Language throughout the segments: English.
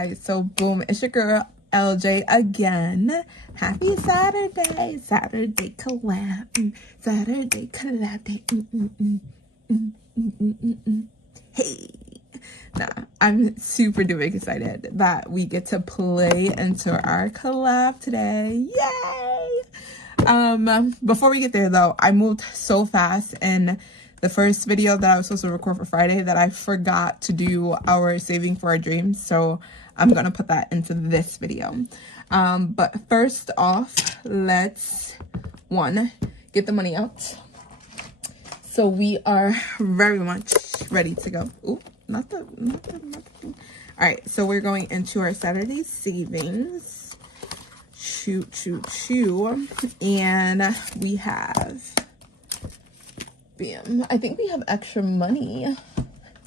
guys, so boom, it's your girl LJ again. Happy Saturday. Saturday collab. Saturday collab day. Hey. Nah, I'm super duper excited that we get to play into our collab today. Yay! Before we get there though, I moved so fast in the first video that I was supposed to record for Friday that I forgot to do our saving for our dreams. So I'm gonna put that into this video. But first off, let's get the money out. So we are very much ready to go. Ooh, not the. All right, so we're going into our Saturday savings. Choo. And we have, bam, I think we have extra money.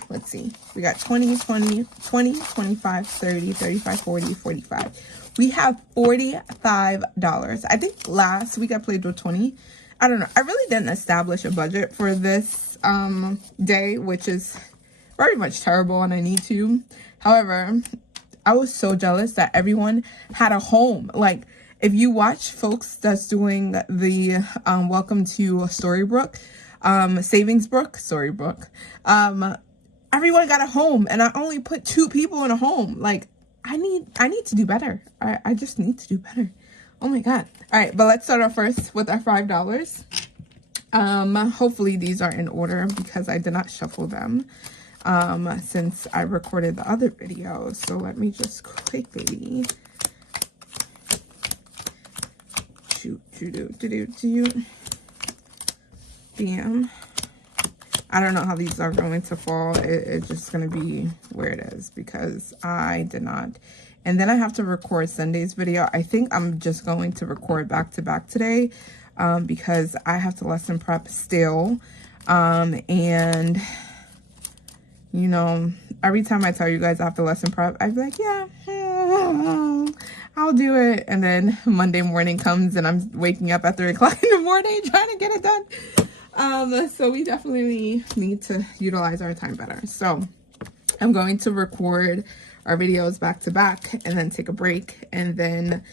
Let's see. We got 20, 25, 30, 35, 40, 45. We have $45. I think last week I played with 20. I don't know. I really didn't establish a budget for this day, which is very much terrible, and I need to. However, I was so jealous that everyone had a home. Like, if you watch folks that's doing the welcome to Storybrooke, Storybrooke, everyone got a home, and I only put 2 people in a home. Like, I need to do better. I just need to do better. Oh my god. All right, but let's start off first with our $5. Hopefully these are in order because I did not shuffle them since I recorded the other video. So let me just quickly bam. I don't know how these are going to fall. It's just going to be where it is because I did not. And then I have to record Sunday's video. I think I'm just going to record back to back today because I have to lesson prep still. And, you know, every time I tell you guys I have to lesson prep, I'd be like, yeah, I'll do it. And then Monday morning comes and I'm waking up at 3 o'clock in the morning trying to get it done. So we definitely need to utilize our time better. So I'm going to record our videos back to back and then take a break and then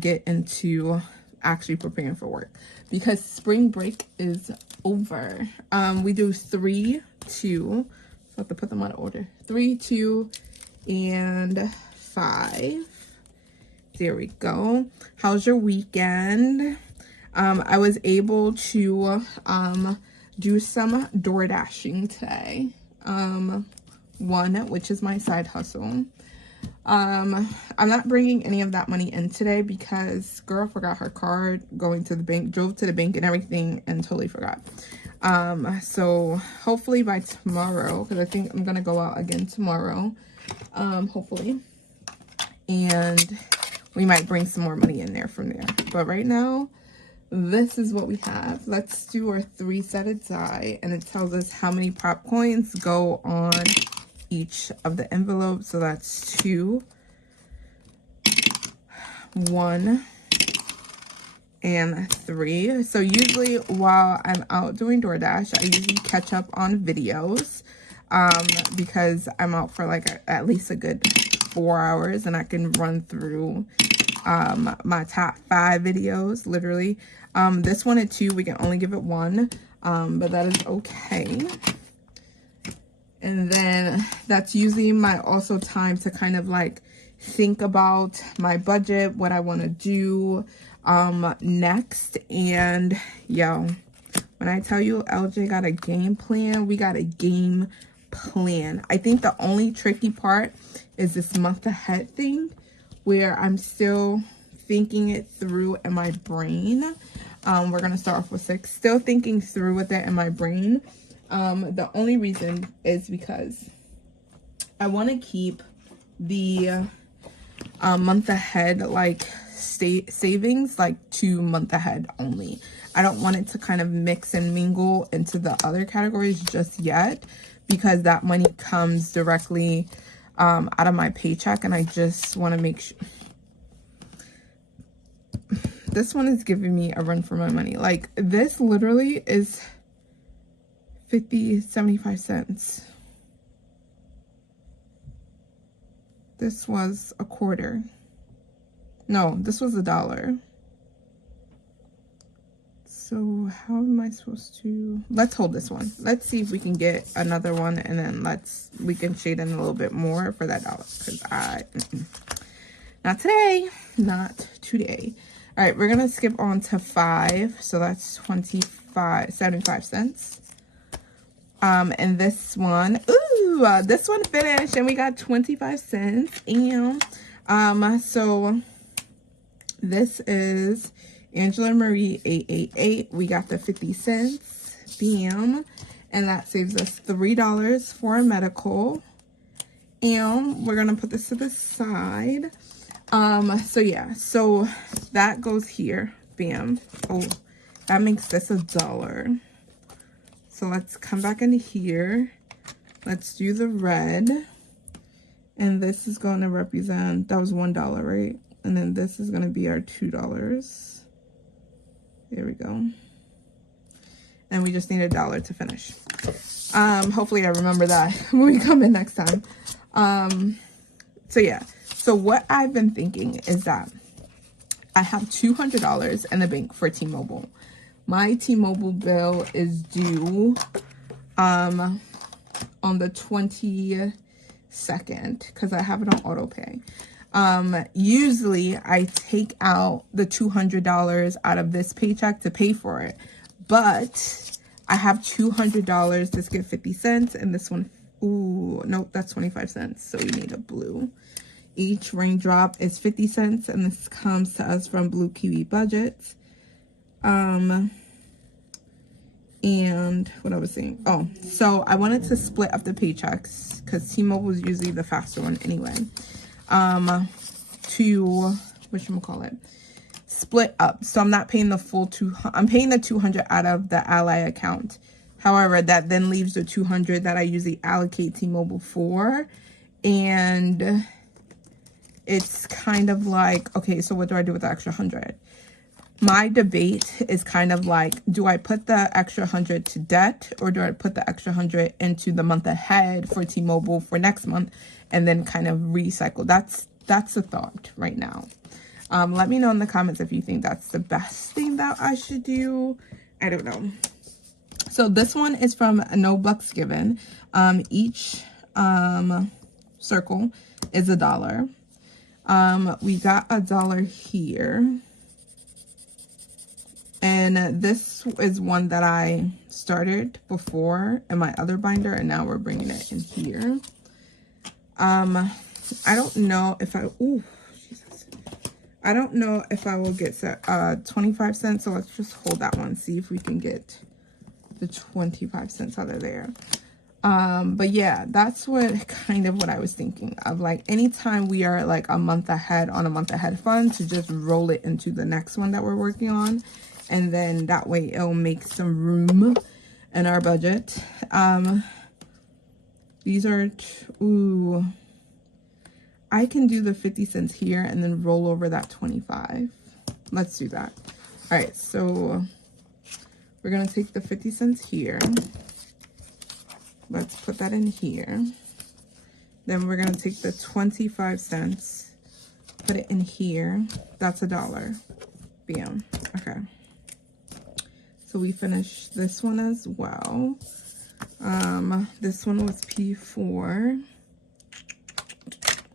get into actually preparing for work because spring break is over. We do 3, 2, so I have to put them out of order. 3, 2, and 5. There we go. How's your weekend? I was able to do some door dashing today. Which is my side hustle. I'm not bringing any of that money in today because girl forgot her card going to the bank, drove to the bank and everything and totally forgot. So hopefully by tomorrow, because I think I'm gonna go out again tomorrow, hopefully, and we might bring some more money in there from there. But right now, this is what we have. Let's do our 3-sided die, and it tells us how many pop coins go on each of the envelopes. So that's 2, 1, and 3. So usually while I'm out doing DoorDash, I usually catch up on videos because I'm out for like at least a good 4 hours, and I can run through my top 5 videos literally. This one at 2, we can only give it 1, but that is okay. And then that's usually my also time to kind of like think about my budget, what I want to do next. And yo, when I tell you LJ got a game plan, we got a game plan. I think the only tricky part is this month ahead thing where I'm still thinking it through in my brain. We're gonna start off with 6, still thinking through with it in my brain. The only reason is because I want to keep the month ahead like savings like 2 month ahead only. I don't want it to kind of mix and mingle into the other categories just yet because that money comes directly out of my paycheck, and I just want to make sure. This one is giving me a run for my money. Like, this literally is 75 cents. This was a quarter. No, this was $1. So how am I supposed to, let's hold this one. Let's see if we can get another one, and then we can shade in a little bit more for that $1, because not today, not today. All right, we're gonna skip on to 5, so that's 75 cents. And this one, this one finished, and we got 25 cents. And so this is Angela Marie 888. We got the 50 cents. Bam. And that saves us $3 for a medical. And we're gonna put this to the side. So yeah, so that goes here. Bam. Oh, that makes this $1. So let's come back into here. Let's do the red. And this is going to represent, that was $1, right? And then this is going to be our $2. There we go. And we just need $1 to finish. Hopefully I remember that when we come in next time. So yeah. So what I've been thinking is that I have $200 in the bank for T-Mobile. My T-Mobile bill is due on the 22nd because I have it on auto pay. Usually I take out the $200 out of this paycheck to pay for it, but I have $200. This get 50 cents, and this one, ooh, nope, that's 25 cents. So we need a blue. Each raindrop is 50 cents, and this comes to us from Blue Kiwi Budgets. And what I was saying, oh, so I wanted to split up the paychecks because T-Mobile is usually the faster one anyway. To whatchamacallit, split up. So I'm not paying the full I'm paying the $200 out of the Ally account. However, that then leaves the $200 that I usually allocate T-Mobile for. And it's kind of like, okay, so what do I do with the extra $100? My debate is kind of like, do I put the extra $100 to debt, or do I put the extra $100 into the month ahead for T-Mobile for next month and then kind of recycle? That's the thought right now. Let me know in the comments if you think that's the best thing that I should do. I don't know. So this one is from No Bucks Given. Each circle is $1. We got $1 here. And this is one that I started before in my other binder, and now we're bringing it in here. I don't know if I, ooh, Jesus. I don't know if I will get 25 cents, so let's just hold that one, see if we can get the 25 cents out of there. But yeah, that's what kind of what I was thinking of, like anytime we are like a month ahead on a month ahead fund, to just roll it into the next one that we're working on. And then that way it'll make some room in our budget. These are, ooh, I can do the 50 cents here and then roll over that 25. Let's do that. All right, so we're gonna take the 50 cents here. Let's put that in here. Then we're gonna take the 25 cents, put it in here. That's $1. Bam, okay. So we finished this one as well. This one was P4.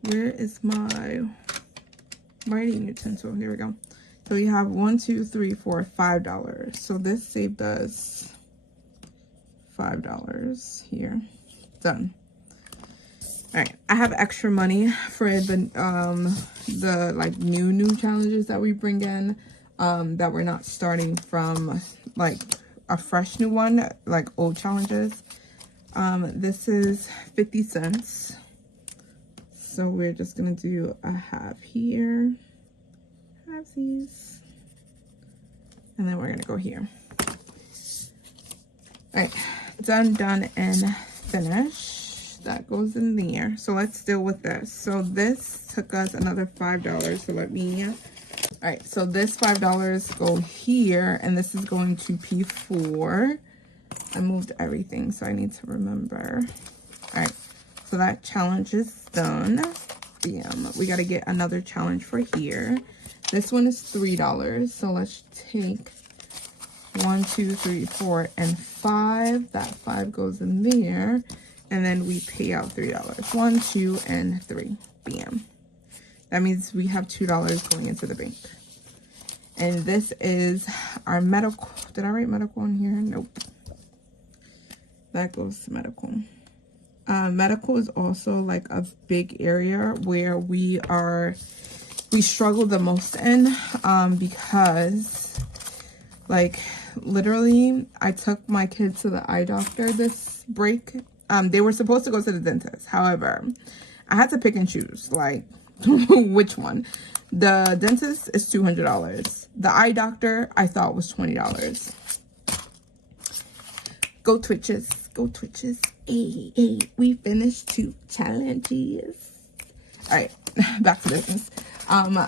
Where is my writing utensil? Here we go. So we have $1, $2, $3, $4, $5. So this saved us $5 here. Done. All right, I have extra money for the like new challenges that we bring in, that we're not starting from like a fresh new one, like old challenges. This is 50 cents. So we're just gonna do a half here, halfsies, and then we're gonna go here. All right, done, and finished. That goes in there. So let's deal with this. So this took us another $5. So let me, all right, so this $5 go here, and this is going to P4. I moved everything, so I need to remember. All right, so that challenge is done. Bam. We got to get another challenge for here. This one is $3. So let's take 1, 2, 3, 4, and 5. That 5 goes in there. And then we pay out $3. 1, 2, and 3. Bam. That means we have $2 going into the bank. And this is our medical. Did I write medical on here? Nope. That goes to medical. Medical is also like a big area where we struggle the most in, because like literally I took my kids to the eye doctor this break. They were supposed to go to the dentist. However, I had to pick and choose like which one. The dentist is $200. The eye doctor I thought was $20. Go Twitches. Go Twitches. Hey, hey, we finished 2 challenges. All right, back to business.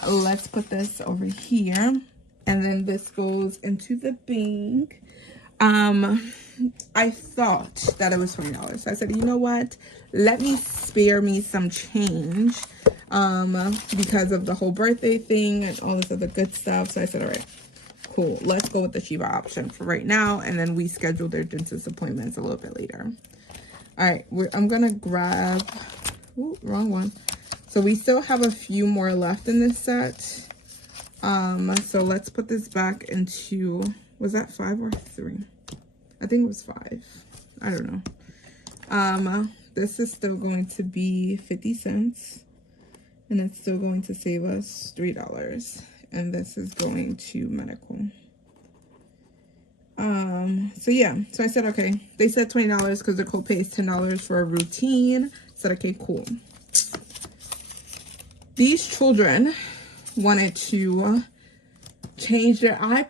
Let's put this over here. And then this goes into the bank. I thought that it was $20. So I said, you know what? Let me spare me some change. Because of the whole birthday thing and all this other good stuff. So I said, all right, cool. Let's go with the Shiba option for right now. And then we schedule their dentist appointments a little bit later. All right, I'm going to grab, ooh, wrong one. So we still have a few more left in this set. So let's put this back into, was that 5 or 3? I think it was 5. I don't know. This is still going to be 50 cents. And it's still going to save us $3. And this is going to medical. So yeah, so I said, okay, they said $20 because the copay is $10 for a routine. I said, okay, cool. These children wanted to change their eye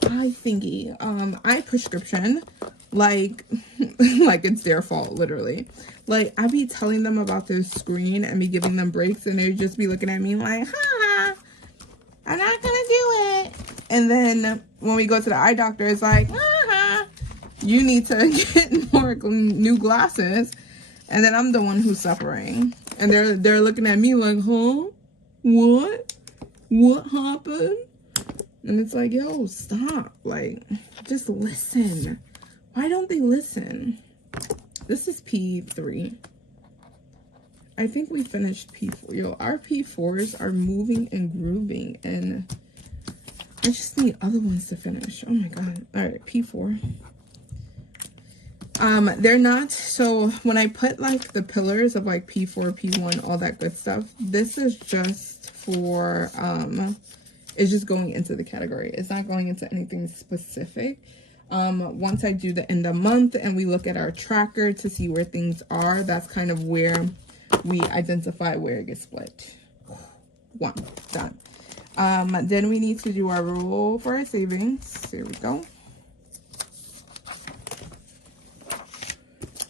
thingy, eye prescription, like it's their fault, literally. Like, I be telling them about their screen and be giving them breaks, and they just be looking at me like, ha, I'm not gonna do it. And then when we go to the eye doctor, it's like, ha, you need to get more new glasses. And then I'm the one who's suffering. And they're looking at me like, huh? What? What happened? And it's like, yo, stop. Like, just listen. Why don't they listen? This is P3. I think we finished P4. Yo, our P4s are moving and grooving. And I just need other ones to finish. Oh my God. All right, P4. They're not, so when I put like the pillars of like P4, P1, all that good stuff, this is just for, it's just going into the category. It's not going into anything specific. Once I do the end of month and we look at our tracker to see where things are, that's kind of where we identify where it gets split. 1, done. Then we need to do our rule for our savings. There we go.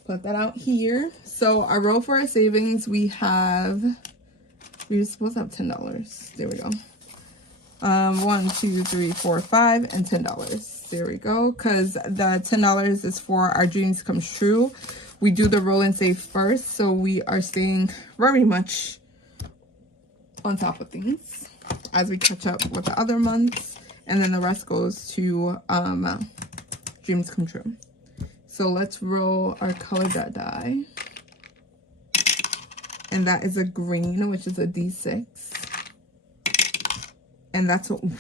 Put that out here. So our roll for our savings, we were supposed to have $10. There we go. 1, 2, 3, 4, 5, and $10. There we go. Because the $10 is for our dreams come true. We do the roll and save first, so we are staying very much on top of things as we catch up with the other months, and then the rest goes to dreams come true. So let's roll our color dot die. And that is a green, which is a D6. And that's a 1.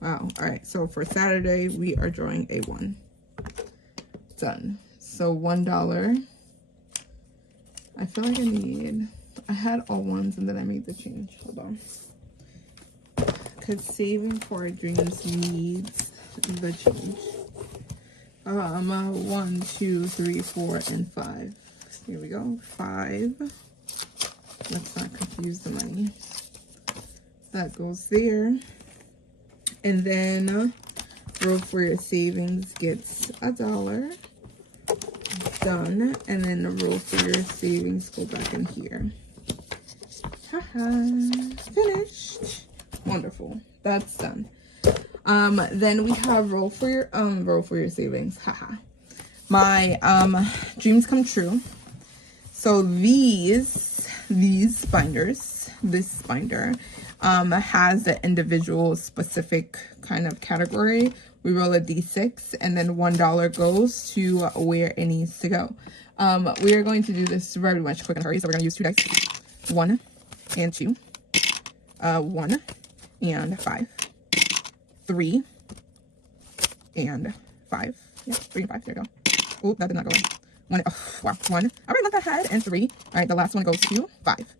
Wow. All right. So for Saturday, we are drawing a 1. Done. So $1. I feel like I had all 1s and then I made the change. Hold on. Because saving for our dreams needs the change. 1, 2, 3, 4, and 5. Here we go. 5. Let's not confuse the money. That goes there. And then roll for your savings gets $1. Done. And then the roll for your savings go back in here. Haha. Finished. Wonderful. That's done. Then we have roll for your savings. Haha. My dreams come true. So these binders, this binder has an individual specific kind of category. We roll a d6 and then $1 goes to where it needs to go. We are going to do this very much quick and hurry. So we're going to use 2 dice, 1 and 2, 1 and 5, 3 and 5. Yeah, 3 and 5. There you go. Oh, that did not go in. 1. Oh, wow. 1. All right, look ahead. And 3. All right, the last one goes to 5.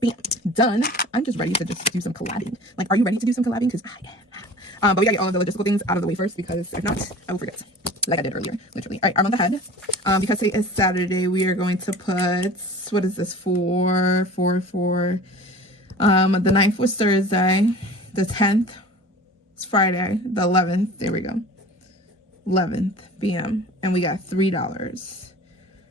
Bam. Done. I'm just ready to just do some collabing. Like, are you ready to do some collabing? Because I am. But we gotta get all of the logistical things out of the way first, because if not, I will forget. Like I did earlier, literally. All right, our month ahead. Because today is Saturday, we are going to put, what is this? 4, 4, 4. The 9th was Thursday. The 10th is Friday. The 11th, there we go. 11th p.m. And we got $3.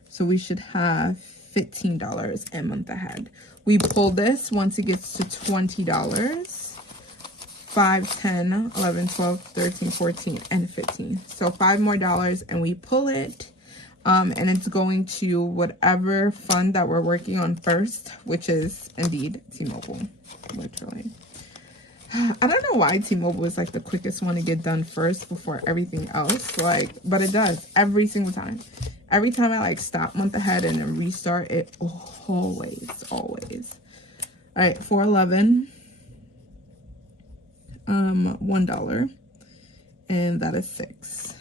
So we should have $15 in month ahead. We pull this once it gets to $20. 5, 10, 11, 12, 13, 14, and 15. So $5 more and we pull it. And it's going to whatever fund that we're working on first, which is indeed T-Mobile, literally. I don't know why T-Mobile is like the quickest one to get done first before everything else. Like, but it does every single time. Every time I like stop month ahead and then restart it, always. All right, 411. $1, and that is 6.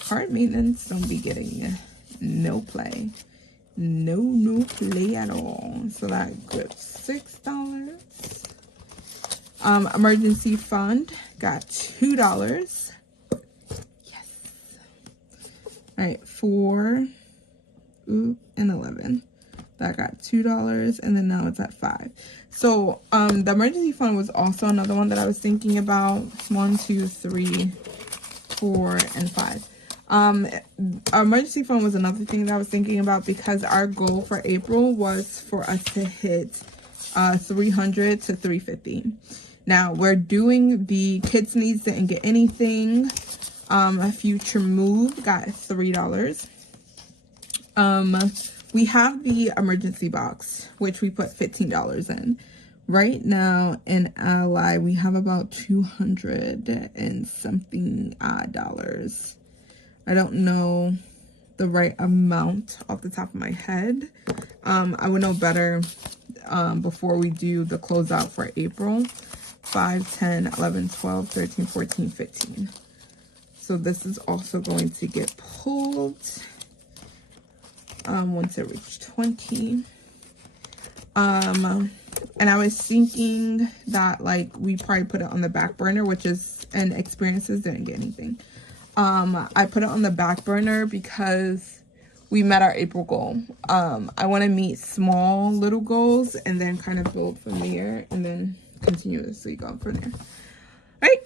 Card maintenance don't be getting no play. No play at all. So that gives $6. Emergency fund got $2. Yes. All right, 4 and 11. That got $2, and then now it's at 5. So the emergency fund was also another one that I was thinking about. 1, 2, 3, 4, and 5. Emergency fund was another thing that I was thinking about, because our goal for April was for us to hit 300 to 350. Now we're doing the kids needs didn't get anything. A future move got $3. We have the emergency box, which we put $15 in. Right now in Ally, we have about 200 and something dollars. I don't know the right amount off the top of my head. I would know better before we do the closeout for April. 5, 10, 11, 12, 13, 14, 15. So this is also going to get pulled once it reaches 20. And I was thinking that like we probably put it on the back burner, which is, and experiences didn't get anything. I put it on the back burner because we met our April goal. I want to meet small little goals and then kind of build from there and then continuously go from there. Right?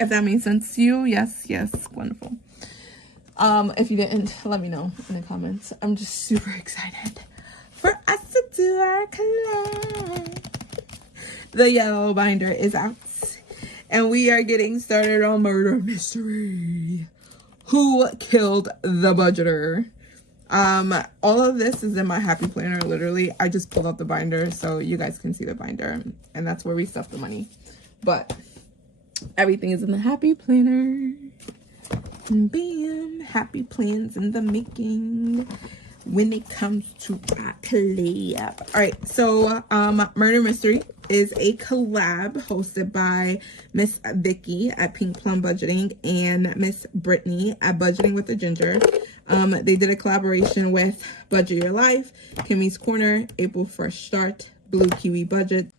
If that made sense to you, yes, wonderful. If you didn't, let me know in the comments. I'm just super excited for us to do our collab. The yellow binder is out, and we are getting started on murder mystery. Who killed the budgeter? All of this is in my happy planner. Literally, I just pulled out the binder so you guys can see the binder, and that's where we stuff the money. But everything is in the happy planner. Bam, happy plans in the making when it comes to our collab. All right, so Murder Mystery is a collab hosted by Miss Vicky at Pink Plum Budgeting and Miss Brittany at Budgeting with the Ginger. They did a collaboration with Budget Your Life, Kimmy's Corner, April Fresh Start, Blue Kiwi Budget,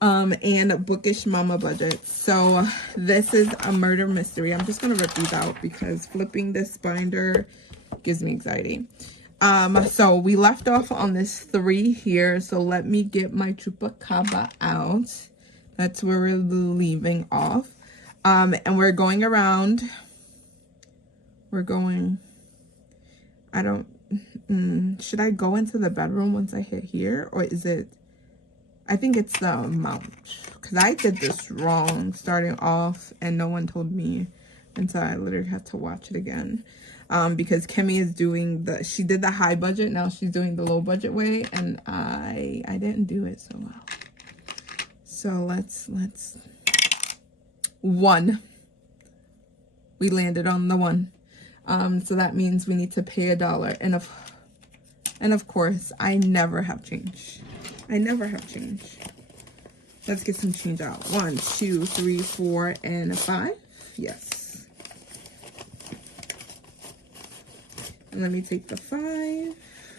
and Bookish Mama Budget. So this is a murder mystery. I'm just gonna rip these out because flipping this binder gives me anxiety. So we left off on this 3 here. So let me get my chupacabra out. That's where we're leaving off. And we're going around. We're going, I don't, should I go into the bedroom once I hit here? Or is it, I think it's the amount, because I did this wrong starting off and no one told me And so I literally had to watch it again. Because Kimmy is doing she did the high budget, now she's doing the low budget way, and I didn't do it so well. So let's 1. We landed on the 1. So that means we need to pay $1. And of course, I never have change. I never have change. Let's get some change out. 1, 2, 3, 4, and 5. Yes. And let me take the 5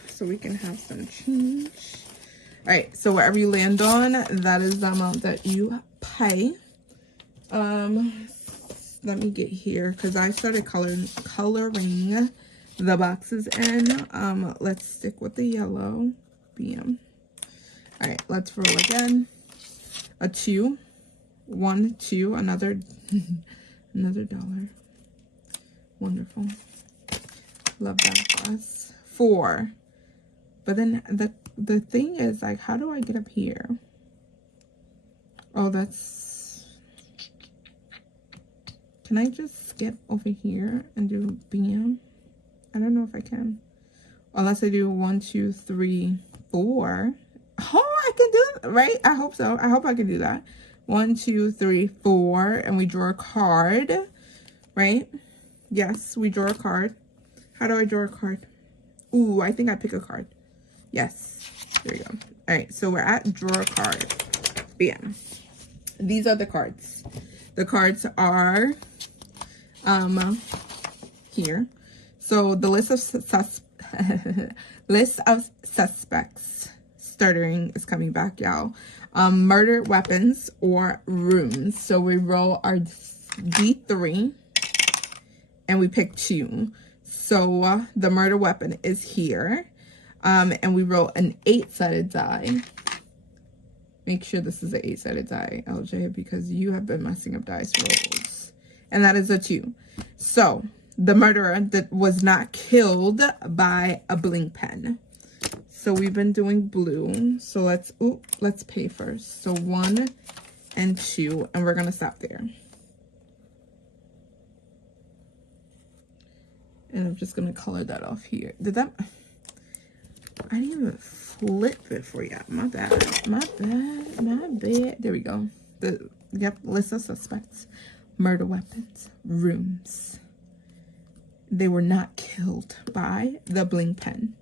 so we can have some change. All right, so wherever you land on, that is the amount that you pay. Let me get here because I started coloring the boxes in. Let's stick with the yellow. Bam. All right, let's roll again. A 2, 1, 2, another $1. Wonderful. Love that for us. 4. But then the thing is, like, how do I get up here? Oh, that's... Can I just skip over here and do bam? I don't know if I can. Unless I do 1, 2, 3, 4. Oh, I can do it, right? I hope so. I hope I can do that. 1, 2, 3, 4. And we draw a card, right? Yes, we draw a card. How do I draw a card? Ooh, I think I pick a card. Yes. There you go. All right, so we're at draw a card. Bam. These are the cards. The cards are here. So the list of suspects stuttering is coming back, y'all. Murder weapons or rooms. So we roll our D3 and we pick 2. So the murder weapon is here. And we roll an 8-sided die. Make sure this is an 8-sided die, LJ, because you have been messing up dice rolls. And that is a 2. So the murderer that was not killed by a blink pen. So we've been doing blue. So let's pay first. So 1 and 2, and we're gonna stop there. And I'm just gonna color that off here. I didn't even flip it for you. My bad. My bad. There we go. Yep, list of suspects. Murder weapons. Rooms. They were not killed by the blink pen.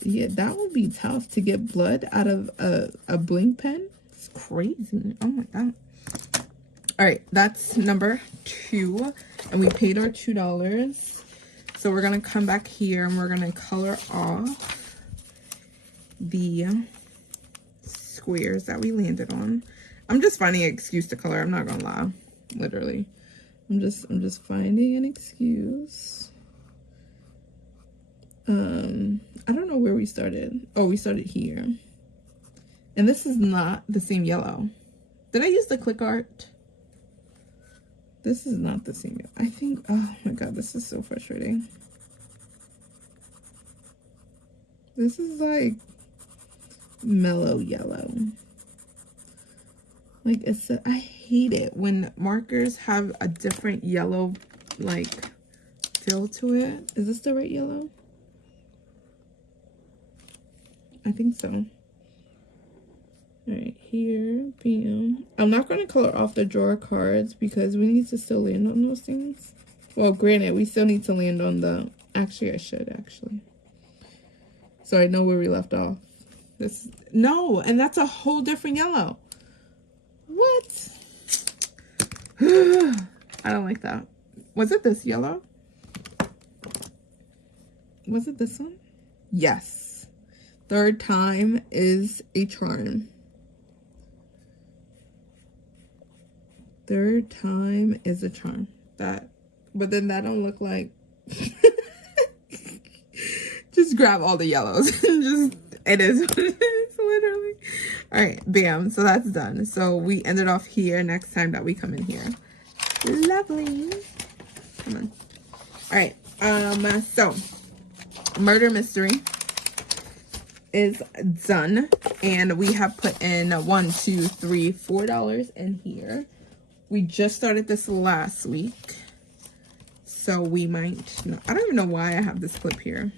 Yeah, that would be tough to get blood out of a blink pen. It's crazy. Oh my god. All right, that's number 2. And we paid our $2. So we're going to come back here and we're going to color off the squares that we landed on. I'm just finding an excuse to color. I'm not going to lie. Literally. I'm just finding an excuse. I don't know where we started. Oh, we started here. And this is not the same yellow. Did I use the click art? This is not the same. I think, oh my god, this is so frustrating. This is like mellow yellow. Like I hate it when markers have a different yellow, like, feel to it. Is this the right yellow? I think so. Right here, bam. I'm not going to color off the drawer cards because we need to still land on those things. Well, granted, we still need to land on the... Actually, I should, actually. So I know where we left off. No, and that's a whole different yellow. What? I don't like that. Was it this yellow? Was it this one? Yes. 3rd time is a charm. 3rd time is a charm. But then that don't look like... Just grab all the yellows. It is what it is, literally. All right, bam. So that's done. So we ended off here next time that we come in here. Lovely. Come on. All right. So murder mystery is done, and we have put in $1, $2, $3, $4 in here. We just started this last week, so we might know. I don't even know why I have this clip here.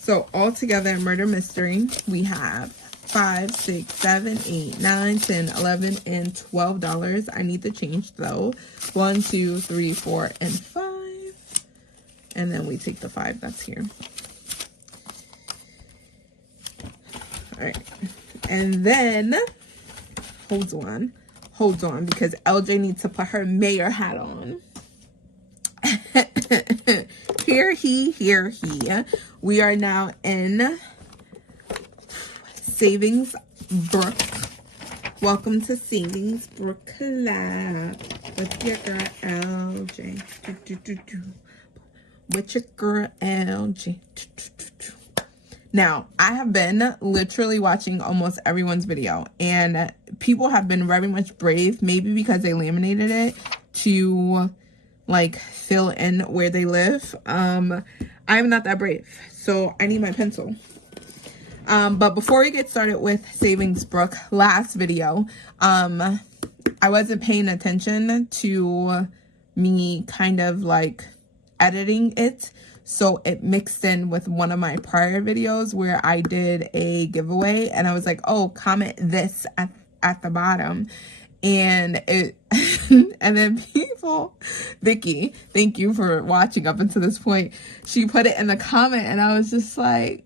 So all together, murder mystery, we have $5, $6, $7, $8, $9, $10, $11, and $12. I need the change though. 1, 2, 3, 4, and 5. And then we take the 5 that's here. All right. And then, hold on, because LJ needs to put her mayor hat on. Here he. We are now in Savings Brook. Welcome to Savings Brook Collab with your girl LJ. With your girl LJ. Now, I have been literally watching almost everyone's video, and people have been very much brave, maybe because they laminated it to like fill in where they live. I'm not that brave, so I need my pencil. But before we get started with Savings Brook, last video, I wasn't paying attention to me kind of like editing it, so it mixed in with one of my prior videos where I did a giveaway, and I was like, oh, comment this at the bottom. And it and then people, Vicky, thank you for watching up until this point, she put it in the comment, and I was just like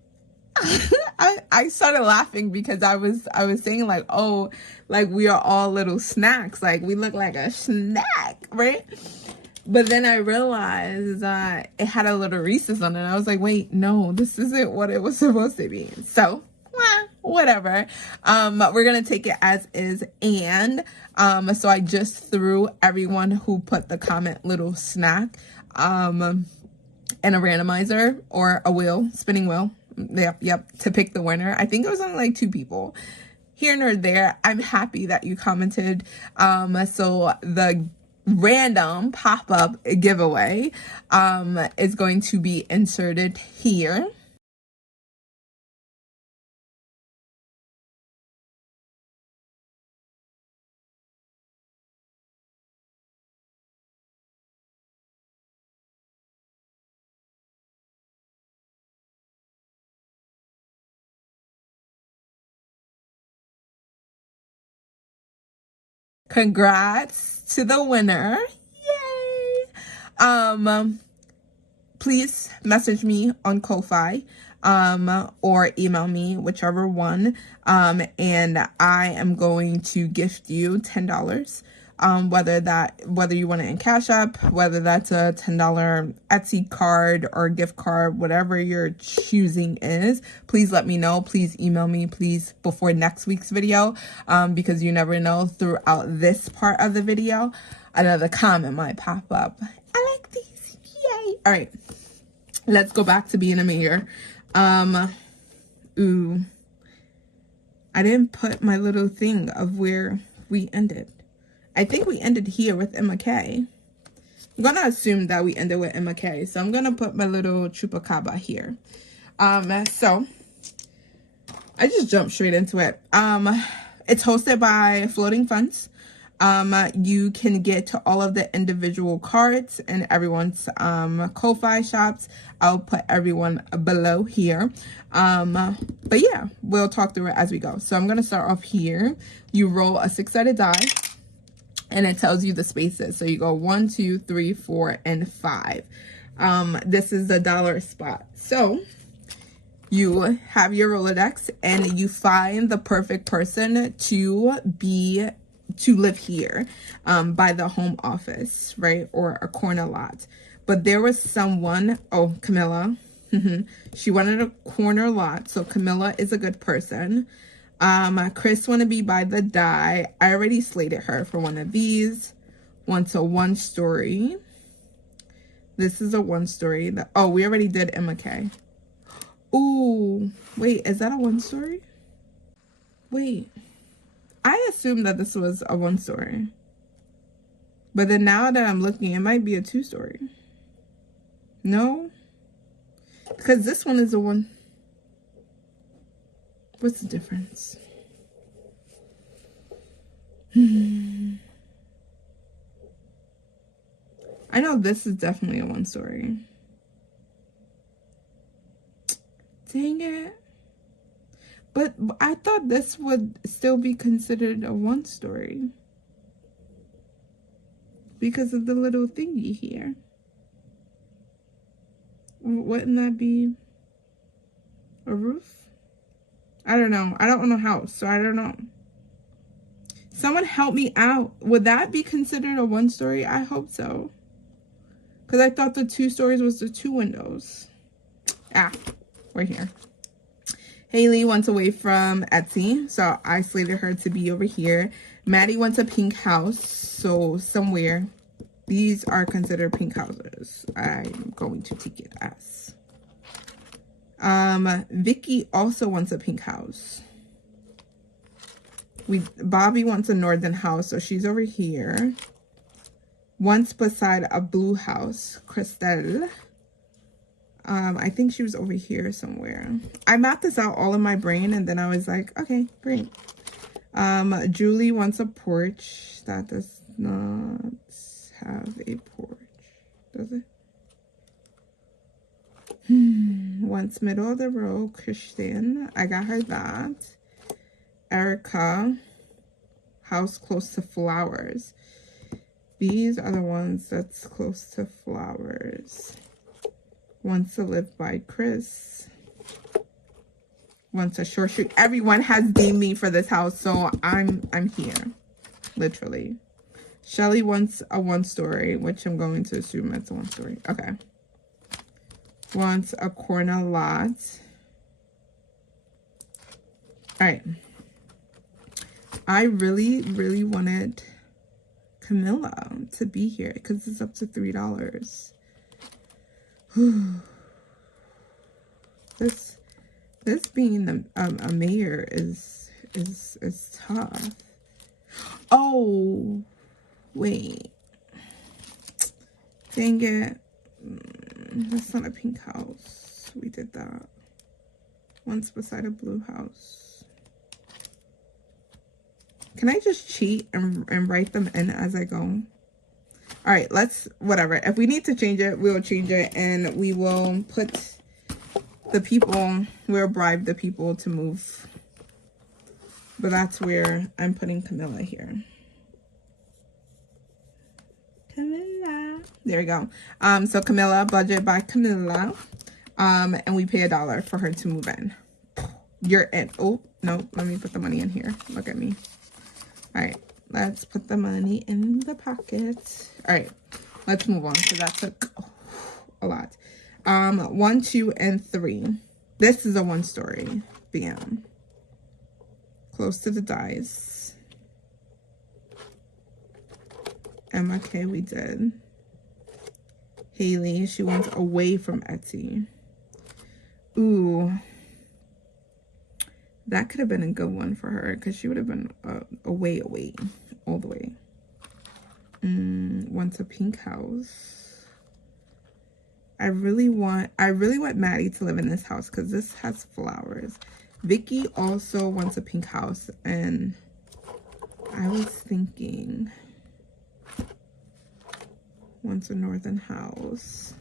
I started laughing because I was saying like, oh, like we are all little snacks, like we look like a snack, right? But then I realized that it had a little Reese's on it. I was like, wait, no, this isn't what it was supposed to be. So whatever. We're gonna take it as is. And so I just threw everyone who put the comment little snack in a randomizer or a wheel, spinning wheel. Yep, to pick the winner. I think it was only like 2 people. Here nor there, I'm happy that you commented. So the random pop-up giveaway is going to be inserted here. Congrats to the winner. Yay. Please message me on Ko-Fi or email me, whichever one, and I am going to gift you $10, whether you want it in Cash App, whether that's a $10 Etsy card or gift card, whatever your choosing is. Please let me know. Please email me, please, before next week's video, because you never know, throughout this part of the video another comment might pop up. I like these. Yay. All right, let's go back to being a mayor. Ooh, I didn't put my little thing of where we ended. I think we ended here with Emma K. I'm gonna assume that we ended with Emma K, so I'm gonna put my little chupacabra here. So I just jumped straight into it. It's hosted by Floating Funds. You can get to all of the individual cards and everyone's Ko-Fi shops. I'll put everyone below here. But yeah, we'll talk through it as we go. So I'm going to start off here. You roll a 6-sided die, and it tells you the spaces. So you go 1, 2, 3, 4, and 5. This is the dollar spot. So you have your Rolodex, and you find the perfect person to live here, by the home office, right? Or a corner lot. But there was someone, oh, Camilla, she wanted a corner lot. So Camilla is a good person. Chris want to be by the die. I already slated her for one of these. Wants a 1-story. This is a 1-story. Oh, we already did Emma K. Ooh, wait, is that a 1-story? Wait, I assumed that this was a 1-story. But then now that I'm looking, it might be a 2-story. No? Because this one is a 1. What's the difference? I know this is definitely a 1 story. Dang it. But I thought this would still be considered a 1 story. Because of the little thingy here. Wouldn't that be a roof? I don't know. I don't own a house, so I don't know. Someone help me out. Would that be considered a 1 story? I hope so. Because I thought the 2 stories was the 2 windows. Ah, we're here. Haley wants away from Etsy, so I slated her to be over here. Maddie wants a pink house, so somewhere. These are considered pink houses. I'm going to take it as. Vicky also wants a pink house. Bobby wants a northern house, so she's over here. Once beside a blue house, Christelle. I think she was over here somewhere. I mapped this out all in my brain, and then I was like, okay, great. Julie wants a porch. That does not have a porch, does it? Wants middle of the road, Christian. I got her that. Erica, house close to flowers. These are the ones that's close to flowers. Wants to live by Chris. Wants a short shoot. Everyone has deemed me for this house, so I'm here, literally. Shelly wants a 1 story, which I'm going to assume it's a 1 story. Okay. Wants a corner lot. All right. I really, really wanted Camilla to be here because it's up to $3. This being a mayor is tough. Oh, wait. Dang it. That's not a pink house. We did that. Once beside a blue house. Can I just cheat and write them in as I go? All right, let's, whatever. If we need to change it, we'll change it. And we will put the people, we'll bribe the people to move. But that's where I'm putting Camilla here. Camilla. There we go. So Camilla, budget by Camilla. And we pay $1 for her to move in. You're in. Oh, no, let me put the money in here. Look at me. All right, let's put the money in the pocket. All right, let's move on. So that took a lot. 1, 2, and 3. This is a 1 story. Bam. Close to the dice. Emma K, we did. Haley, she wants away from Etsy. Ooh. That could have been a good one for her because she would have been away, all the way. Wants a pink house. I really want Maddie to live in this house because this has flowers. Vicky also wants a pink house, and I was thinking wants a northern house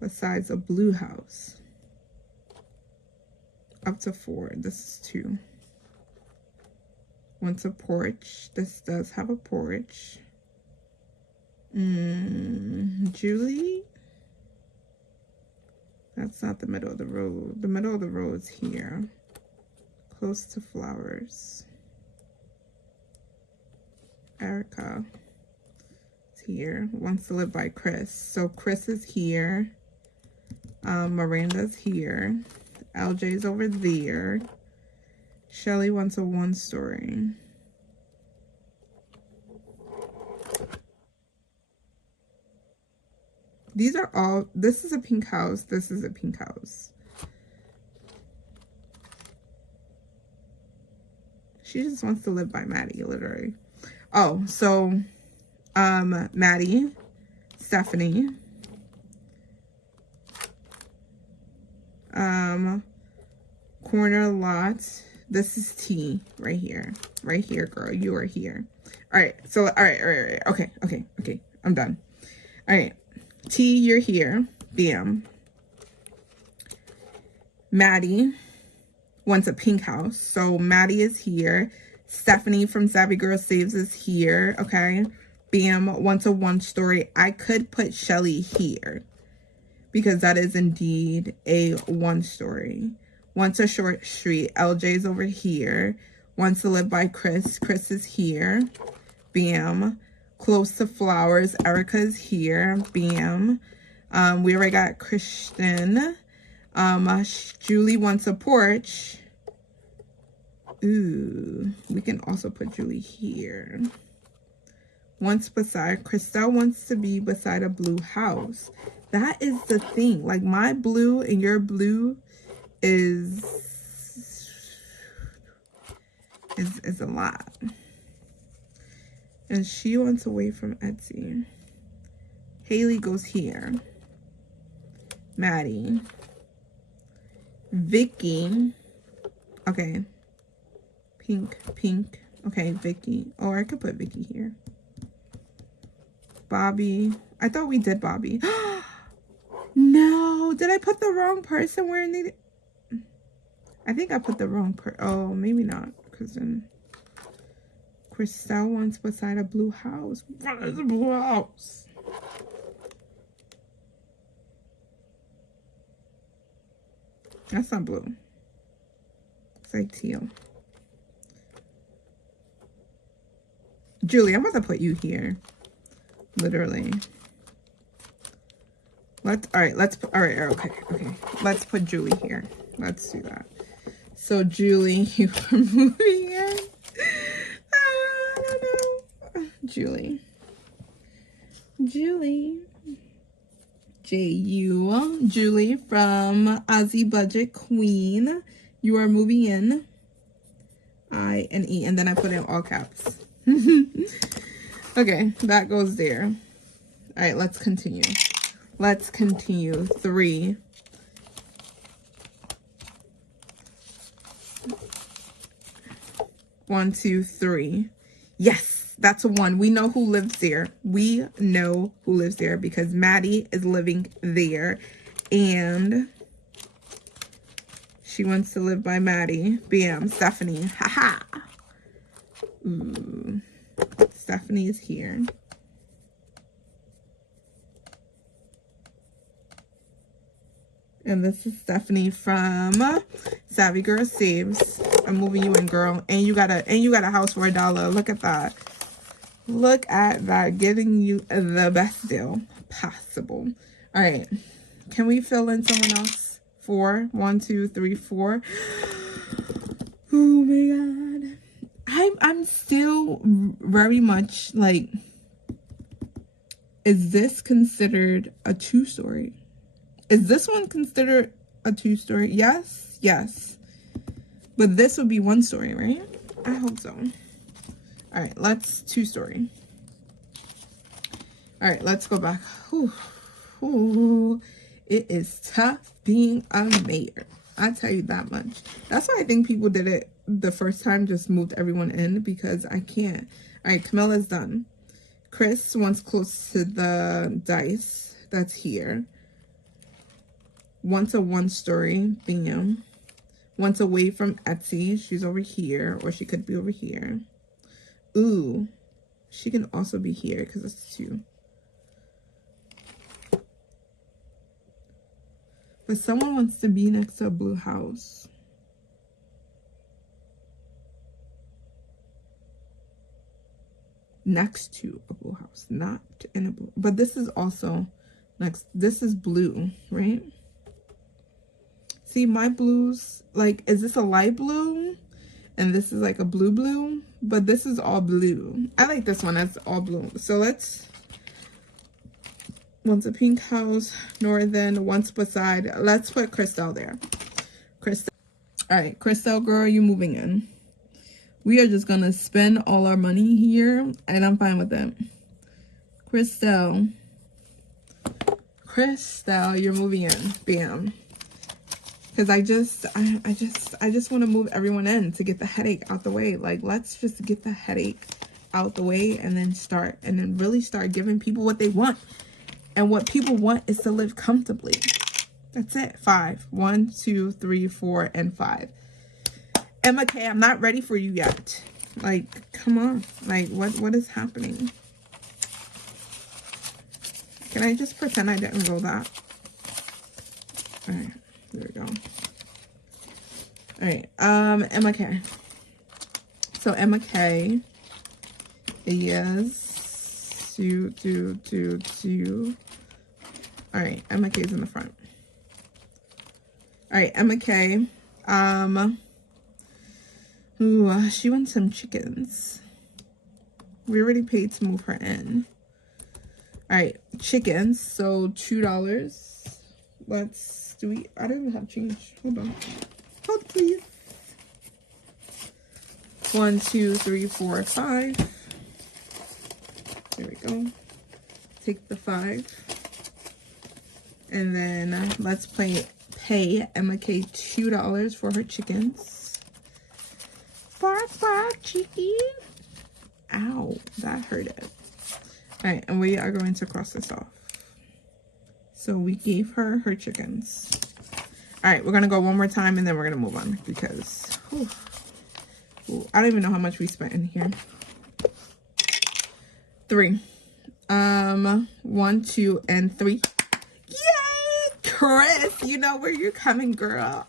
besides a blue house. Up to 4. This is 2. Wants a porch. This does have a porch. Julie. That's not the middle of the road. The middle of the road is here. Close to flowers. Erica is here. Wants to live by Chris. So Chris is here. Miranda's here. LJ's over there. Shelly wants a 1 story. These are all, this is a pink house. This is a pink house. She just wants to live by Maddie, literally. Oh, so, Maddie, Stephanie, corner lot. This is T right here. Right here, girl. You are here. All right. So, all right. Okay. I'm done. All right. T, you're here. Bam. Maddie wants a pink house. So Maddie is here. Stephanie from Savvy Girl Saves is here. Okay. Bam. Wants a 1-story. I could put Shelly here because that is indeed a 1-story. Wants a short street. LJ's over here. Wants to live by Chris. Chris is here. Bam. Close to flowers. Erica's here. Bam. We already got Christian. Julie wants a porch. Ooh, we can also put Julie here. Wants beside, Christelle wants to be beside a blue house. That is the thing. Like, my blue and your blue is a lot. And she wants away from Etsy. Haley goes here. Maddie. Vicky. Okay. Pink. Okay, Vicky. Or I could put Vicky here. Bobby. I thought we did Bobby. No. Did I put the wrong person where it needed? I think I put the wrong oh, maybe not. Because then Christelle wants beside a blue house. What is a blue house? That's not blue. It's like teal. Julie, I'm about to put you here. Literally. Okay. Let's put Julie here. Let's do that. So Julie, you are moving in. I don't know. Julie. J-U. Julie from Aussie Budget Queen. You are moving in. I-N-E. And then I put in all caps. Okay, that goes there. All right, let's continue. 3. One, 2, 3. Yes, that's a 1. We know who lives there. Because Maddie is living there. And she wants to live by Maddie. Bam, Stephanie. Haha. Ooh. Stephanie is here. And this is Stephanie from Savvy Girl Saves. I'm moving you in, girl. And you got a house for $1. Look at that. Look at that. Giving you the best deal possible. All right. Can we fill in someone else? 4. 1, 2, 3, 4. Oh my God. I'm still very much like, is this considered a 2-story? Is this one considered a 2-story? Yes. But this would be 1-story, right? I hope so. All right, let's 2-story. All right, let's go back. Ooh. It is tough being a mayor. I tell you that much. That's why I think people did it the first time, just moved everyone in, because I can't. All right, Camilla's done. Chris wants close to the dice. That's here. Wants a 1-story. Bam. Wants away from Etsy. She's over here, or she could be over here. Ooh. She can also be here because it's 2. But someone wants to be next to a blue house. Next to a blue house, not in a blue. But this is also next. This is blue, right? See, my blues, like, is this a light blue? And this is like a blue, but this is all blue. I like this one as all blue. So let's, wants a pink house, northern, once beside. Let's put Christelle there. Christelle. All right, Christelle, girl, you moving in. We are just gonna spend all our money here, and I'm fine with that. Christelle, you're moving in. Bam. Because I just want to move everyone in to get the headache out the way. Like, let's just get the headache out the way and then really start giving people what they want. And what people want is to live comfortably. That's it. 5. 1, 2, 3, 4, and 5. Emma K, I'm not ready for you yet. Like, come on. Like, what is happening? Can I just pretend I didn't roll that? All right, there we go. All right, Emma K. So Emma K is two. All right, Emma K is in the front. All right, Emma K. Ooh, she wants some chickens. We already paid to move her in. All right, chickens. So $2. Let's do we? I don't even have change. Hold on. Hold please. 1, 2, 3, 4, 5. There we go. Take the 5. And then let's pay Emma K $2 for her chickens. Bark, chicken. Ow, that hurt it. All right, and we are going to cross this off. So we gave her her chickens. All right, we're gonna go one more time and then we're gonna move on because ooh, I don't even know how much we spent in here. 3. 1, 2, and 3. Yay, Chris! You know where you're coming, girl.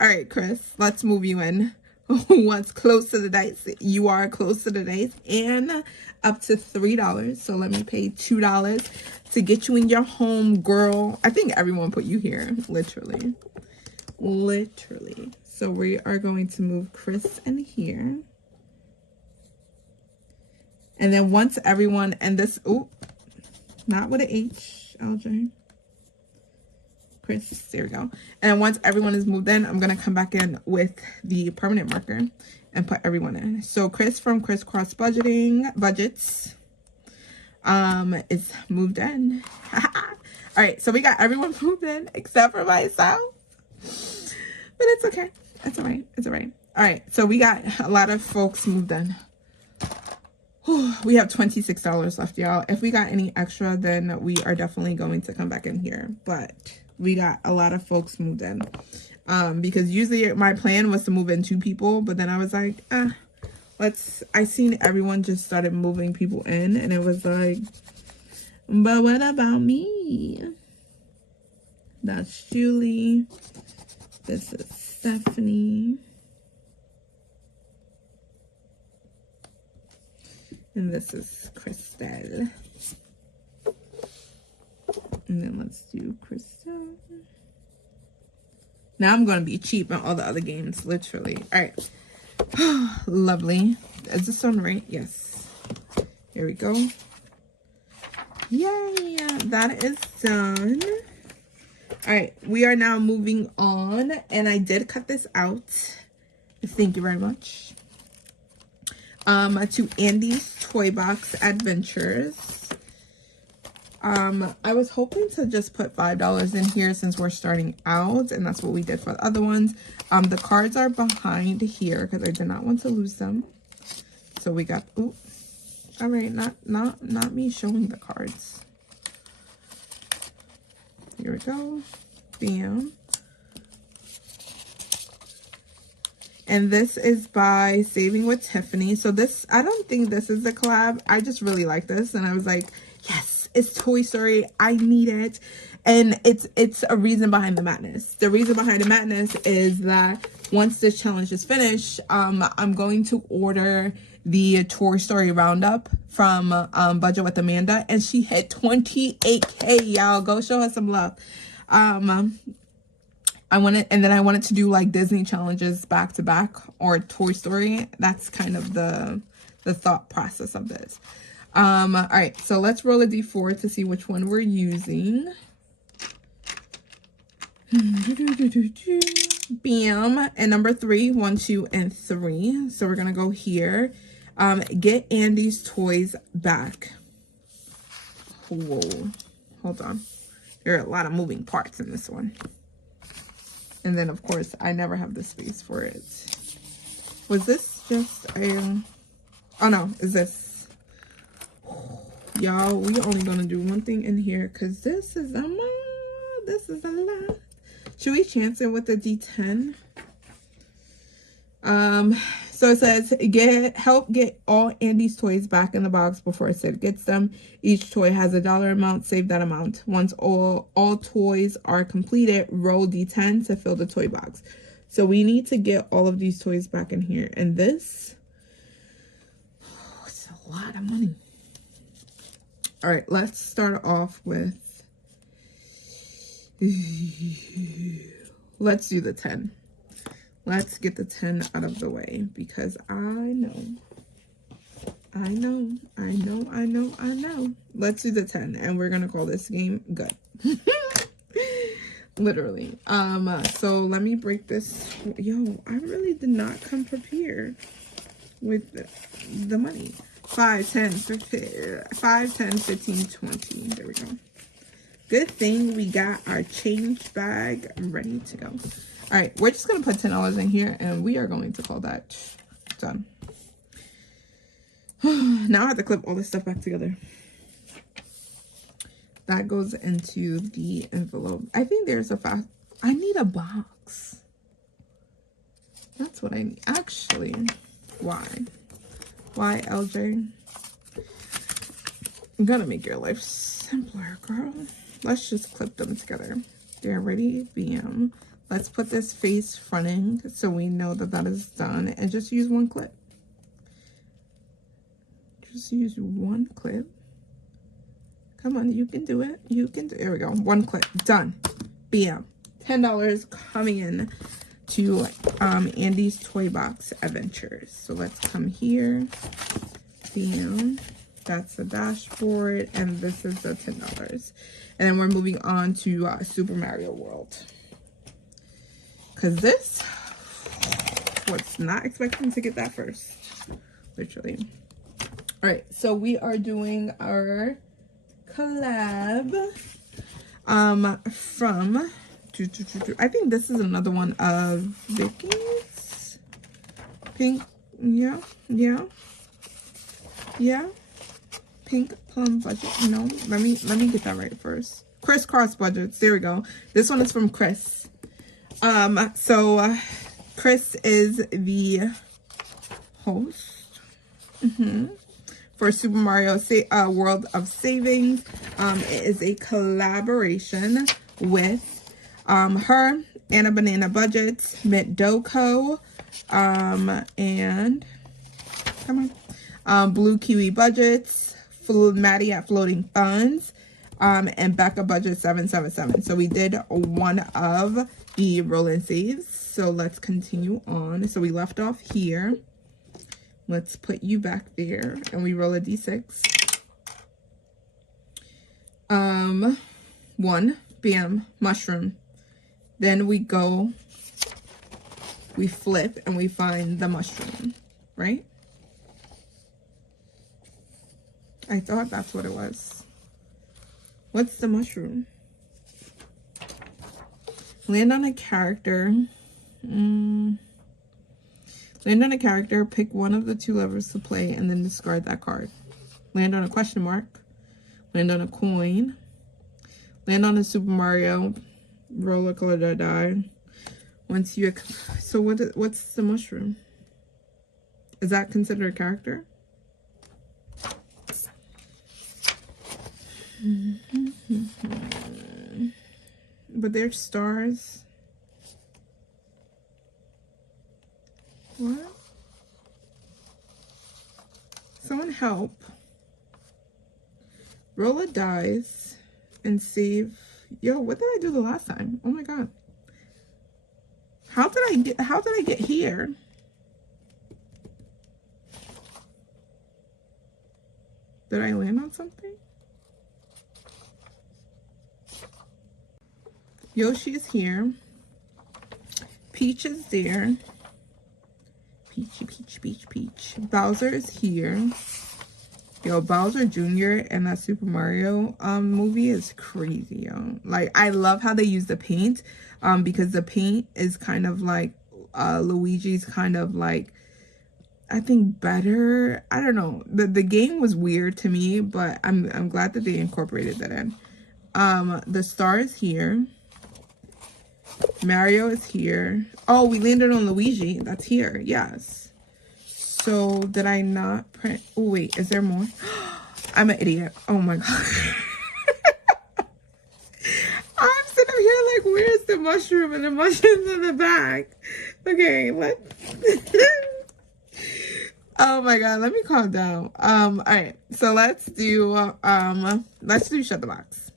All right, Chris, let's move you in. Once close to the dice, you are close to the dice and up to $3. So let me pay $2 to get you in your home, girl. I think everyone put you here, literally. So we are going to move Chris in here. And then once everyone, and this, oh, not with an H, LJ. Chris, there we go. And once everyone is moved in, I'm going to come back in with the permanent marker and put everyone in. So Chris from Crisscross Budgets is moved in. All right, so we got everyone moved in except for myself. But it's okay. It's all right. It's all right. All right, so we got a lot of folks moved in. We have $26 left, y'all. If we got any extra, then we are definitely going to come back in here. But we got a lot of folks moved in. Because usually my plan was to move in 2 people, but then I was like, I seen everyone just started moving people in, and it was like, but what about me? That's Julie. This is Stephanie. And this is Crystal. And then let's do Crystal. Now I'm going to be cheap on all the other games, literally. All right. Lovely. Is this one right? Yes. Here we go. Yay. That is done. All right. We are now moving on. And I did cut this out. Thank you very much. To Andy's Toy Box Adventures. I was hoping to just put $5 in here since we're starting out, and that's what we did for the other ones. The cards are behind here because I did not want to lose them. So we got, ooh, all right, not me showing the cards. Here we go. Bam. And this is by Saving with Tiffany. So this, I don't think this is a collab. I just really like this. And I was like, yes, it's Toy Story. I need it. And it's a reason behind the madness. The reason behind the madness is that once this challenge is finished, I'm going to order the Toy Story Roundup from Budget with Amanda. And she hit 28K, y'all. Go show her some love. I wanted to do like Disney challenges back to back or Toy Story. That's kind of the thought process of this. All right, so let's roll a D4 to see which one we're using. Bam. And number 3, 1, 2, and 3. So we're gonna go here. Get Andy's toys back. Whoa, hold on. There are a lot of moving parts in this one. And then, of course, I never have the space for it. Was this just a... Oh, no. Is this... Y'all, we only gonna do one thing in here because this is a lot. Should we chance it with the D10? So it says, help get all Andy's toys back in the box before Sid gets them. Each toy has a dollar amount. Save that amount. Once all toys are completed, roll D10 to fill the toy box. So we need to get all of these toys back in here. And this, it's a lot of money. All right, let's start off with, let's do the 10. Let's get the 10 out of the way because I know. Let's do the 10 and we're gonna call this game good. Literally. So let me break this. Yo, I really did not come prepared with the money. 5, 10, 15, 20. There we go. Good thing we got our change bag ready to go. All right, we're just going to put $10 in here, and we are going to call that done. Now I have to clip all this stuff back together. That goes into the envelope. I think there's I need a box. That's what I need. Actually, why? Why, LJ? I'm going to make your life simpler, girl. Let's just clip them together. They're ready. Bam. Let's put this face fronting so we know that that is done. And just use one clip. Just use one clip. Come on, you can do it. You can do it. There we go. One clip. Done. Bam. $10 coming in to Andy's Toy Box Adventures. So let's come here. Bam. That's the dashboard. And this is the $10. And then we're moving on to Super Mario World. Because this was not expecting to get that first. Literally. All right. So we are doing our collab from... I think this is another one of Vicky's. Pink. Yeah. Pink plum budget. No, let me get that right first. Crisscross budgets. There we go. This one is from Chris. So Chris is the host for Super Mario World of Savings. It is a collaboration with her, Anna Banana Budgets, Mint Doco, and come on, Blue Kiwi Budgets, Maddie at Floating Funds, and Becca Budget 777. So we did one of the roll and saves. So let's continue on. So we left off here. Let's put you back there, and we roll a d6. 1, bam, mushroom. Then we go, we flip, and we find the mushroom, right? I thought that's what it was. What's the mushroom? Land on a character. Land on a character, pick one of the 2 levers to play, and then discard that card. Land on a question mark. Land on a coin. Land on a Super Mario. Roll a color die. Once you... So what's the mushroom? Is that considered a character? But they're stars. What? Someone help. Roll a dice and save. Yo, what did I do the last time? Oh my god. How did I get here? Did I land on something? Yoshi is here. Peach is there. Peach. Bowser is here. Yo, Bowser Jr. and that Super Mario movie is crazy, yo. Like, I love how they use the paint because the paint is kind of like Luigi's kind of like I think better. I don't know. The game was weird to me, but I'm glad that they incorporated that in. The star is here. Mario is here. Oh, we landed on Luigi. That's here. Yes. So did I not print? Oh wait, is there more? I'm an idiot. Oh my god. I'm sitting here like, where's the mushroom? And the mushroom's in the back. Okay, let's. Oh my god, let me calm down. All right, so let's do Shut the Box.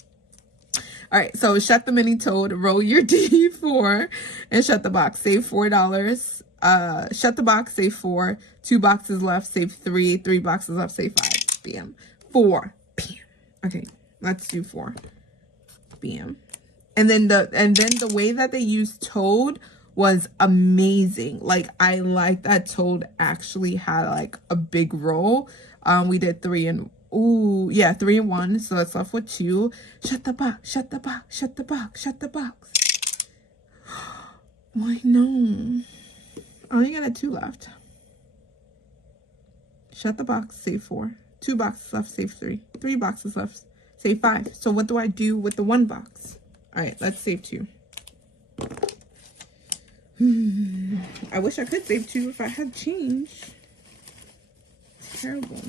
All right, so shut the mini toad, roll your D4, and shut the box. Save $4. Shut the box, save 4. 2 boxes left, save 3. 3 boxes left, save 5. Bam. 4. Bam. Okay, let's do 4. Bam. And then the way that they used toad was amazing. Like, I like that toad actually had like a big roll. We did 3 and 3 and 1, so that's left with 2. Shut the box, shut the box, shut the box, shut the box. Why no? I only got 2 left. Shut the box, save 4. 2 boxes left, save 3. 3 boxes left, save 5. So what do I do with the 1 box? All right, let's save 2. I wish I could save 2 if I had change. It's terrible.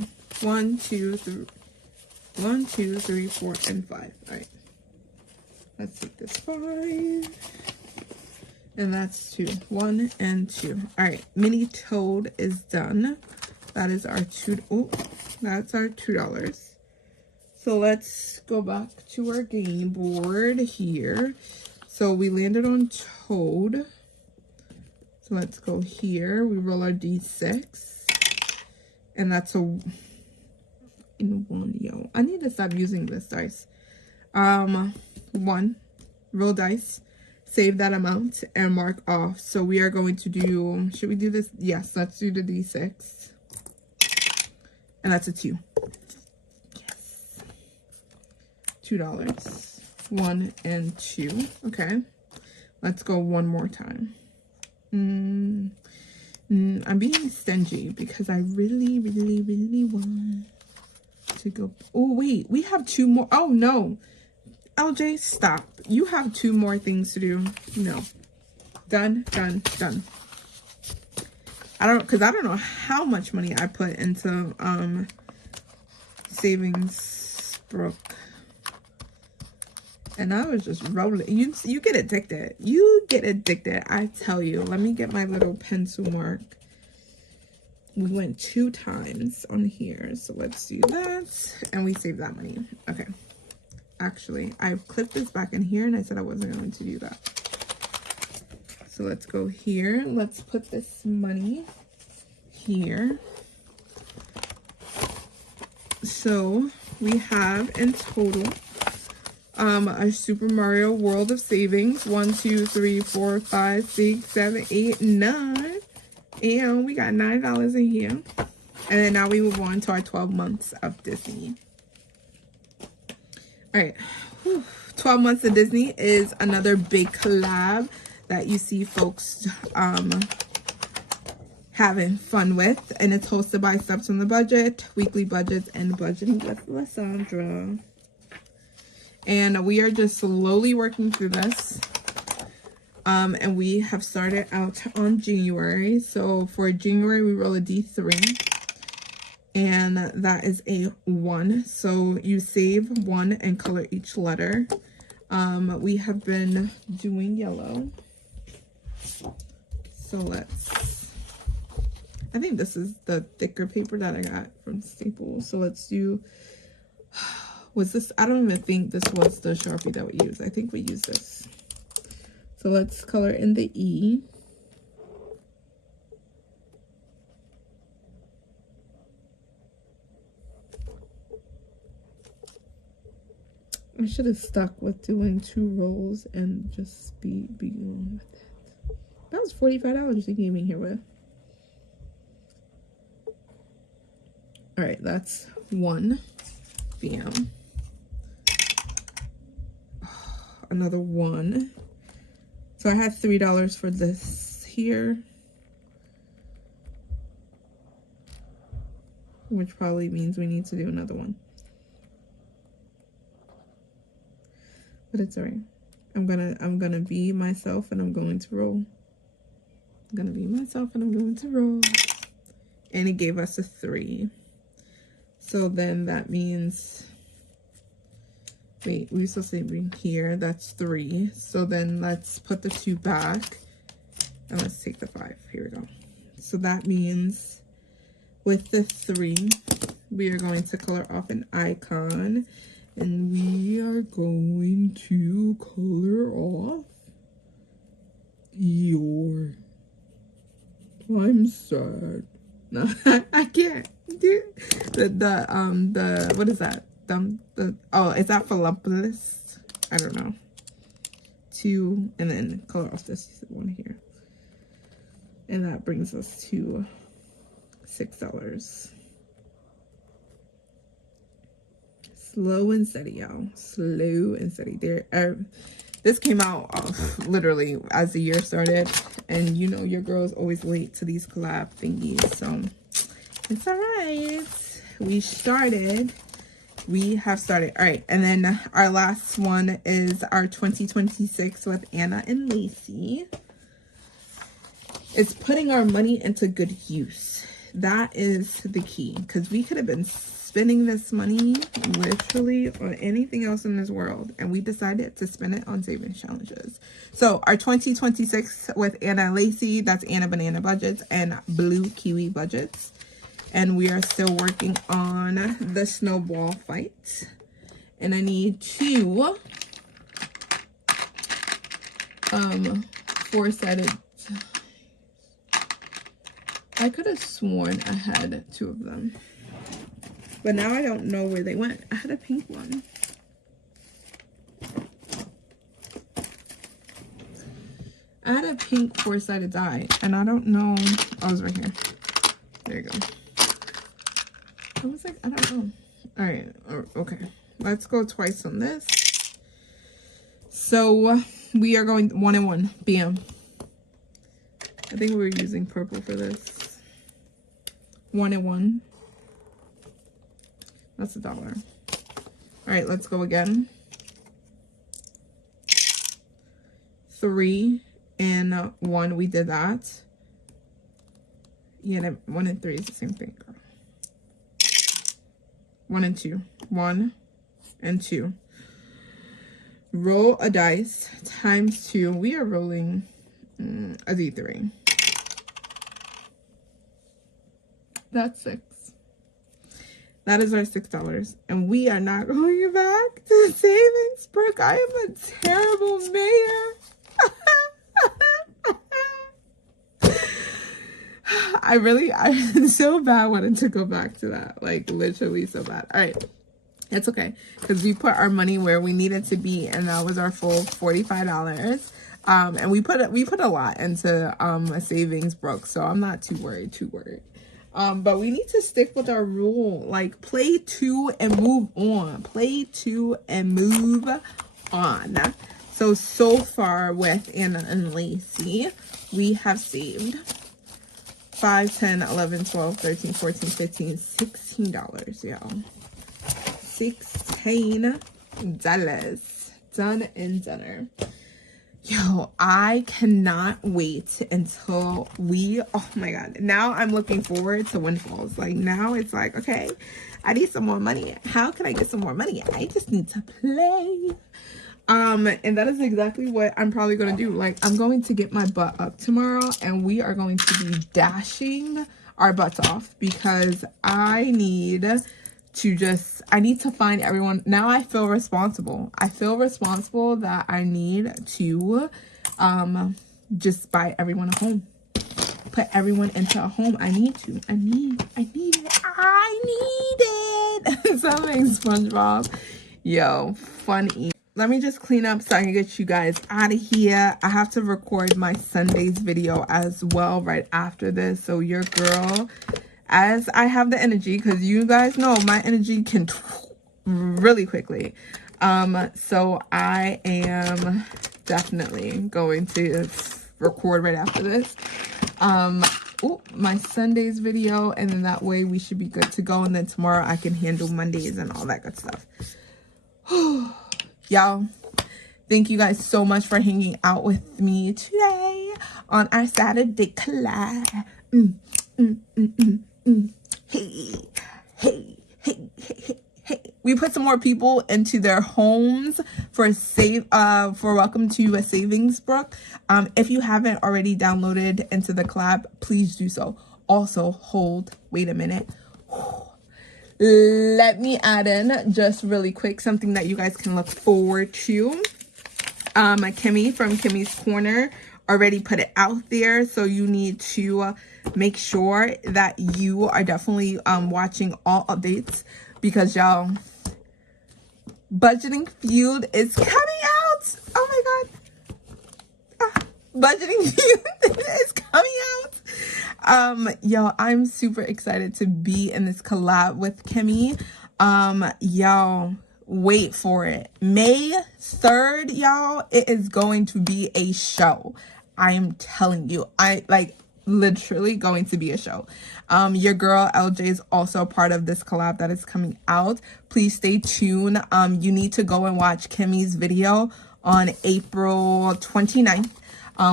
1, 2, 3. 1, 2, 3, 4, and 5. All right. Let's take this 5. And that's 2. 1 and 2. All right. Mini toad is done. That is our that's our $2. So let's go back to our game board here. So we landed on toad. So let's go here. We roll our D6. And that's a in 1, yo. I need to stop using this dice. 1. Roll dice. Save that amount and mark off. So we are going to do, should we do this? Yes, let's do the D6. And that's a 2. Yes. $2. 1 and 2. Okay. Let's go one more time. I'm being stingy because I really, really, really want to go. Oh, wait. We have 2 more. Oh, no. LJ, stop. You have 2 more things to do. No. Done, done, done. I don't know how much money I put into savings Brook. And I was just rolling. You get addicted. You get addicted. I tell you. Let me get my little pencil mark. We went 2 times on here. So let's do that. And we save that money. Okay. Actually, I've clipped this back in here and I said I wasn't going to do that. So let's go here. Let's put this money here. So we have in total a Super Mario World of Savings. 1, 2, 3, 4, 5, 6, 7, 8, 9. And we got $9 in here. And then now we move on to our 12 months of Disney. All right. 12 months of Disney is another big collab that you see folks having fun with. And it's hosted by Steps on the Budget, Weekly Budgets, and Budgeting with Lysandra. And we are just slowly working through this. And we have started out on January. So for January, we roll a D3. And that is a 1. So you save 1 and color each letter. We have been doing yellow. So I think this is the thicker paper that I got from Staples. So let's do, I don't even think this was the Sharpie that we used. I think we used this. So let's color in the E. I should have stuck with doing 2 rolls and just be going with that. That was $45 they came in here with. All right, that's 1. Bam. Another 1. So I had $3 for this here. which probably means we need to do another one. But it's all right. I'm gonna be myself and I'm going to roll. I'm gonna be myself and I'm going to roll. And it gave us a 3. So then that means, wait, we're supposed to be here. That's 3. So then let's put the 2 back and let's take the 5. Here we go. So that means with the 3, we are going to color off an icon. And we are going to color off your I'm sad. No, I can't do the what is that? Oh, is that voluptuous? I don't know. 2 and then color off this one here. And that brings us to $6. Slow and steady, y'all. Slow and steady. This came out literally as the year started, and you know your girl is always late to these collab thingies, so it's all right. We have started. All right, and then our last one is our 2026 with Anna and Lacy. It's putting our money into good use. That is the key, because we could have been spending this money literally on anything else in this world, and we decided to spend it on savings challenges. So our 2026 with Anna Lacy, that's Anna Banana Budgets and Blue Kiwi Budgets, and we are still working on the snowball fight. And I need 2 4-sided. I could have sworn I had 2 of them, but now I don't know where they went. I had a pink one. I had a pink 4-sided die, and I don't know. Oh, it was right here. There you go. I was like, I don't know. All right. Okay. Let's go twice on this. So we are going 1 and 1. Bam. I think we were using purple for this. 1 and 1. That's $1. All right, let's go again. 3 and 1. We did that. Yeah, 1 and 3 is the same thing. 1 and 2. 1 and 2. Roll a dice times 2. We are rolling a D3. That's 6. That is our $6. And we are not going back to the savings, Brooke. I am a terrible mayor. I'm so bad wanting to go back to that. Like, literally so bad. All right. It's okay. Because we put our money where we needed to be. And that was our full $45. And we put a lot into a savings, Brooke. So I'm not too worried. But we need to stick with our rule. Like, play 2 and move on. Play 2 and move on. So far with Anna and Lacy, we have saved 5, 10, 11, 12, 13, 14, 15, $16, y'all. $16. Done and done. Yo, I cannot wait until oh my God. Now I'm looking forward to windfalls. Like, now it's like, okay, I need some more money. How can I get some more money? I just need to play. And that is exactly what I'm probably going to do. Like, I'm going to get my butt up tomorrow and we are going to be dashing our butts off, because I need to find everyone. Now I feel responsible. I feel responsible that I need to just buy everyone a home. Put everyone into a home. I need it. Something SpongeBob. Yo, funny. Let me just clean up so I can get you guys out of here. I have to record my Sundays video as well right after this. So your girl, as I have the energy, because you guys know my energy can really quickly. So I am definitely going to record right after this. my Sundays video, and then that way we should be good to go. And then tomorrow I can handle Mondays and all that good stuff. Y'all, thank you guys so much for hanging out with me today on our Saturday collab. Hey, hey, hey, hey, hey. We put some more people into their homes for welcome to U.S. Savings, Brook. If you haven't already downloaded into the collab, please do so. Also, wait a minute. Let me add in just really quick something that you guys can look forward to. Kimmy from Kimmy's Corner already put it out there, so you need to make sure that you are definitely watching all updates, because y'all, Budgeting Feud is coming out. Oh my god, Budgeting Feud is coming out. Yo, I'm super excited to be in this collab with Kimmy. Y'all, wait for it. May 3rd, y'all, it is going to be a show. I am telling you, literally going to be a show. Your girl LJ is also part of this collab that is coming out. Please stay tuned. You need to go and watch Kimmy's video on April 29th,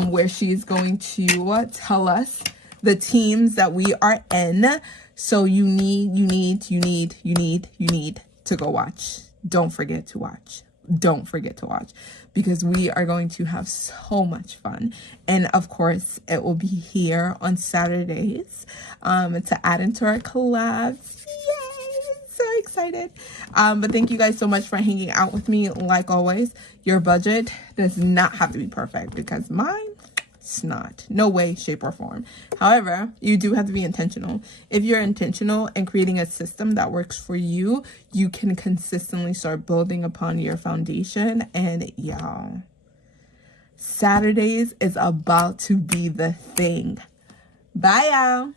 where she's going to tell us the teams that we are in. So you need to go watch. Don't forget to watch. Don't forget to watch, because we are going to have so much fun. And of course, it will be here on Saturdays to add into our collabs. Yay! So excited. But thank you guys so much for hanging out with me. Like always, your budget does not have to be perfect, because mine, it's not. No way, shape, or form. However, you do have to be intentional. If you're intentional and creating a system that works for you, you can consistently start building upon your foundation. And y'all, Saturdays is about to be the thing. Bye, y'all.